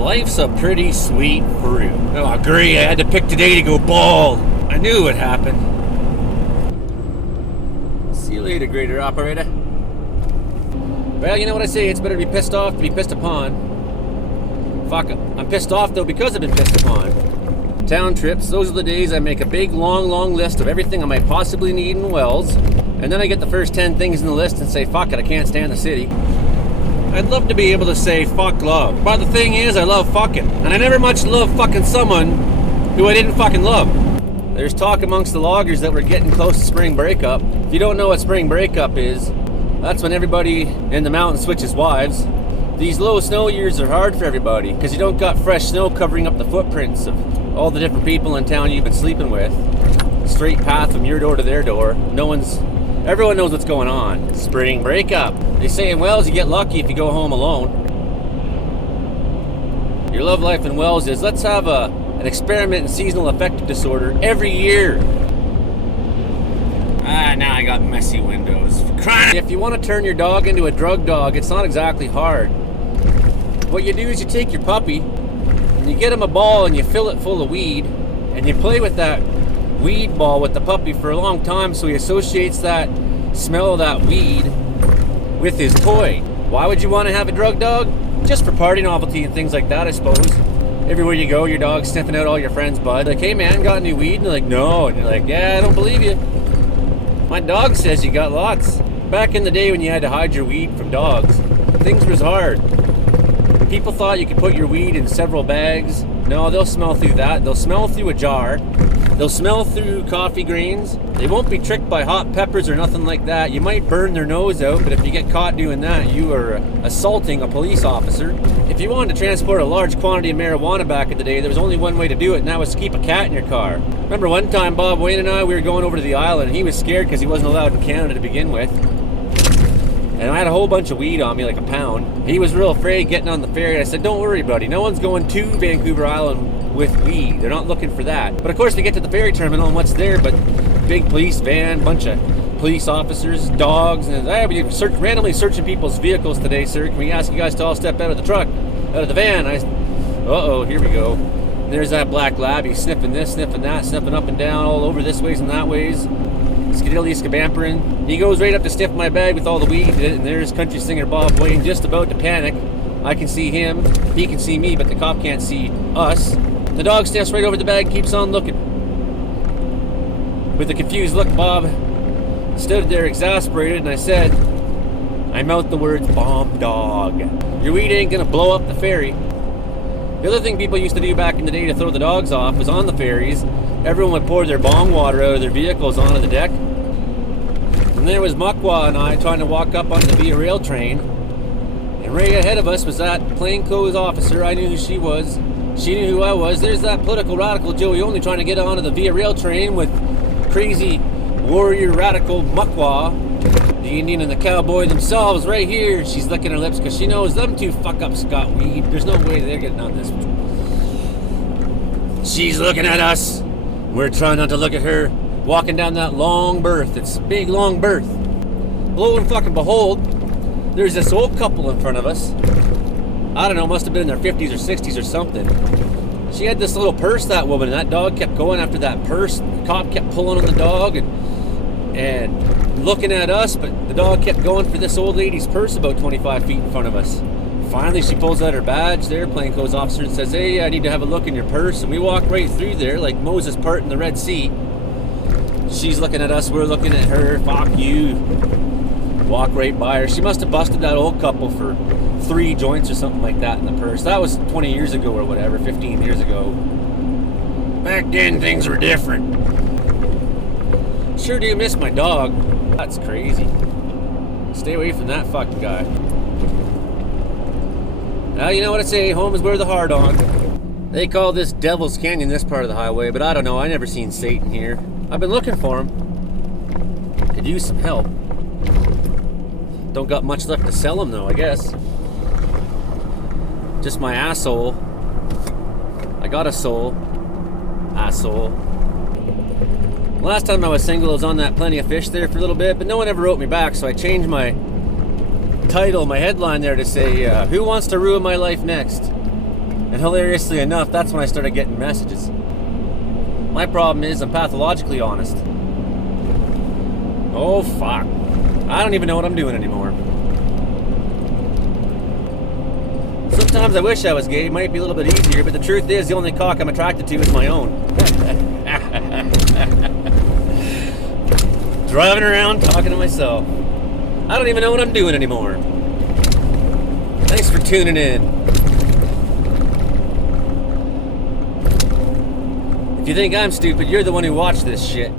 Life's a pretty sweet fruit. Oh, great, I had to pick today to go bald. I knew it would happen. See you later, grader operator. Well, you know what I say, it's better to be pissed off than be pissed upon. Fuck, I'm pissed off though because I've been pissed upon. Town trips, those are the days I make a big, long list of everything I might possibly need in Wells, and then I get the first 10 things in the list and say, fuck it, I can't stand the city. I'd love to be able to say, fuck love. But the thing is, I love fucking. And I never much love fucking someone who I didn't fucking love. There's talk amongst the loggers that we're getting close to spring breakup. If you don't know what spring breakup is, that's when everybody in the mountain switches wives. These low snow years are hard for everybody because you don't got fresh snow covering up the footprints of all the different people in town you've been sleeping with. Straight path from your door to their door. Everyone knows what's going on. Spring breakup. They say in Wells you get lucky if you go home alone. Your love life in Wells is, let's have an experiment in seasonal affective disorder every year. Now I got messy windows. If you want to turn your dog into a drug dog, it's not exactly hard. What you do is you take your puppy and you get him a ball and you fill it full of weed and you play with that weed ball with the puppy for a long time so he associates that smell of that weed with his toy. Why would you want to have a drug dog? Just for party novelty and things like that, I suppose. Everywhere you go, your dog's sniffing out all your friends' bud. Like, hey man, got any weed? And they're like, no. And you're like, yeah, I don't believe you. My dog says you got lots. Back in the day when you had to hide your weed from dogs, things was hard. People thought you could put your weed in several bags. No, they'll smell through that. They'll smell through a jar. They'll smell through coffee grains. They won't be tricked by hot peppers or nothing like that. You might burn their nose out, but if you get caught doing that, you are assaulting a police officer. If you wanted to transport a large quantity of marijuana back in the day, there was only one way to do it, and that was to keep a cat in your car. Remember one time Bob Wayne and I, we were going over to the island, and he was scared because he wasn't allowed in Canada to begin with. And I had a whole bunch of weed on me, like a pound. He was real afraid getting on the ferry. I said, don't worry, buddy. No one's going to Vancouver Island with weed. They're not looking for that. But of course, they get to the ferry terminal, and what's there but big police van, bunch of police officers, dogs, and we randomly searching people's vehicles today, sir. Can we ask you guys to all step out of the truck, out of the van? Uh-oh, here we go. And there's that black lab. He's sniffing this, sniffing that, sniffing up and down, all over this ways and that ways. Skidilly skabamperin. He goes right up to sniff my bag with all the weed in it, and there's country singer Bob Wayne just about to panic. I can see him, he can see me, but the cop can't see us. The dog sniffs right over the bag and keeps on looking. With a confused look, Bob stood there exasperated, and I said, I mouthed the words, bomb dog. Your weed ain't gonna blow up the ferry. The other thing people used to do back in the day to throw the dogs off was on the ferries, everyone would pour their bong water out of their vehicles onto the deck. And there was Muckwa and I trying to walk up onto the Via Rail train. And right ahead of us was that plainclothes officer. I knew who she was. She knew who I was. There's that political radical Joey only trying to get onto the Via Rail train with crazy warrior radical Muckwa. The Indian and the cowboy themselves right here. She's licking her lips because she knows them two fuck-ups got weed. There's no way they're getting on this. She's looking at us. We're trying not to look at her. Walking down that long berth. It's a big, long berth. Lo and fucking behold, there's this old couple in front of us. I don't know, must have been in their 50s or 60s or something. She had this little purse, that woman, and that dog kept going after that purse. The cop kept pulling on the dog and looking at us, but the dog kept going for this old lady's purse about 25 feet in front of us. Finally, she pulls out her badge there, plainclothes officer, and says, hey, I need to have a look in your purse. And we walk right through there like Moses parting the Red Sea. She's looking at us, we're looking at her. Fuck you. Walk right by her. She must have busted that old couple for 3 joints or something like that in the purse. That was 20 years ago or whatever, 15 years ago. Back then, things were different. Sure do miss my dog. That's crazy. Stay away from that fucking guy. Well, you know what I say, home is where the heart on. They call this Devil's Canyon, this part of the highway, but I don't know, I never seen Satan here. I've been looking for him. Could use some help. Don't got much left to sell him though, I guess. Just my asshole. I got a soul. Asshole. Last time I was single, I was on that Plenty of Fish there for a little bit, but no one ever wrote me back, so I changed my title, my headline there to say, who wants to ruin my life next? And hilariously enough, that's when I started getting messages. My problem is I'm pathologically honest. Oh, fuck. I don't even know what I'm doing anymore. Sometimes I wish I was gay. It might be a little bit easier, but the truth is the only cock I'm attracted to is my own. Driving around talking to myself. I don't even know what I'm doing anymore. Thanks for tuning in. If you think I'm stupid, you're the one who watched this shit.